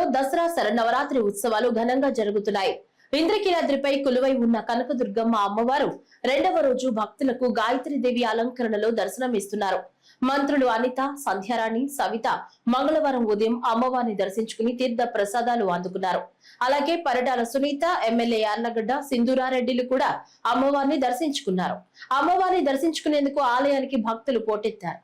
జిల్లాలో దసరా శరన్నవరాత్రి ఉత్సవాలు ఘనంగా జరుగుతున్నాయి. ఇంద్రకీలాద్రిపై కొలువై ఉన్న కనకదుర్గమ్మ అమ్మవారు రెండవ రోజు భక్తులకు గాయత్రీదేవి అలంకరణలో దర్శనమిస్తున్నారు. మంత్రులు అనిత, సంధ్యారాణి, సవిత మంగళవారం ఉదయం అమ్మవారిని దర్శించుకుని తీర్థ ప్రసాదాలు అందుకున్నారు. అలాగే పరిటాల సునీత, ఎమ్మెల్యే యార్లగడ్డ సింధూరారెడ్డిలు కూడా అమ్మవారిని దర్శించుకున్నారు. అమ్మవారిని దర్శించుకునేందుకు ఆలయానికి భక్తులు పోటెత్తారు.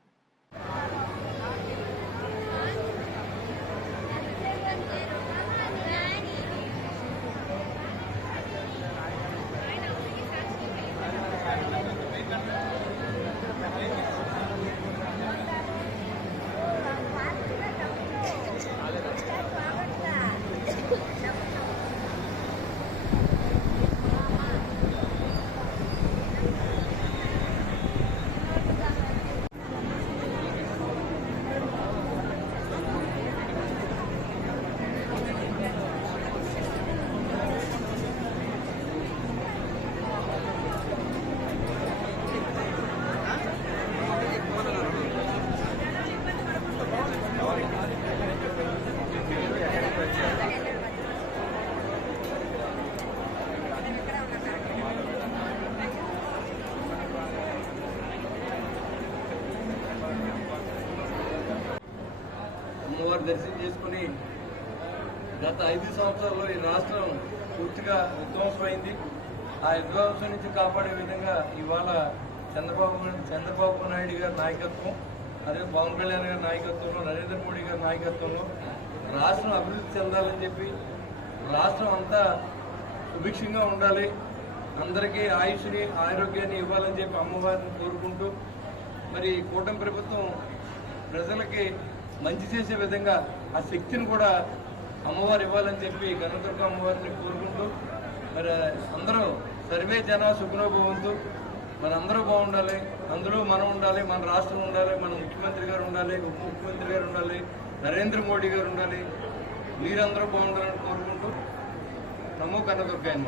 అమ్మవారి దర్శనం చేసుకుని గత 5 సంవత్సరాల్లో ఈ రాష్ట్రం పూర్తిగా విధ్వంసమైంది. ఆ విధ్వంసం నుంచి కాపాడే విధంగా ఇవాళ చంద్రబాబు నాయుడు గారి నాయకత్వం, అదే పవన్ కళ్యాణ్ గారి నాయకత్వంలో, నరేంద్ర మోడీ గారి నాయకత్వంలో రాష్ట్రం అభివృద్ధి చెందాలని చెప్పి, రాష్ట్రం అంతా సుభిక్షంగా ఉండాలి, అందరికీ ఆయుష్ని ఆరోగ్యాన్ని ఇవ్వాలని చెప్పి అమ్మవారిని కోరుకుంటూ, మరి కూటమి ప్రభుత్వం ప్రజలకి మంచి చేసే విధంగా ఆ శక్తిని కూడా అమ్మవారు ఇవ్వాలని చెప్పి కనకదుర్గ అమ్మవారిని కోరుకుంటూ, మరి అందరూ సర్వే జన సుఖనోభవంతు, మరి అందరూ బాగుండాలి, అందులో మనం ఉండాలి, మన రాష్ట్రం ఉండాలి, మన ముఖ్యమంత్రి గారు ఉండాలి, ఉప ముఖ్యమంత్రి గారు ఉండాలి, నరేంద్ర మోడీ గారు ఉండాలి, మీరందరూ బాగుండాలని కోరుకుంటూ నమో కనకదుర్గాయమ్మ.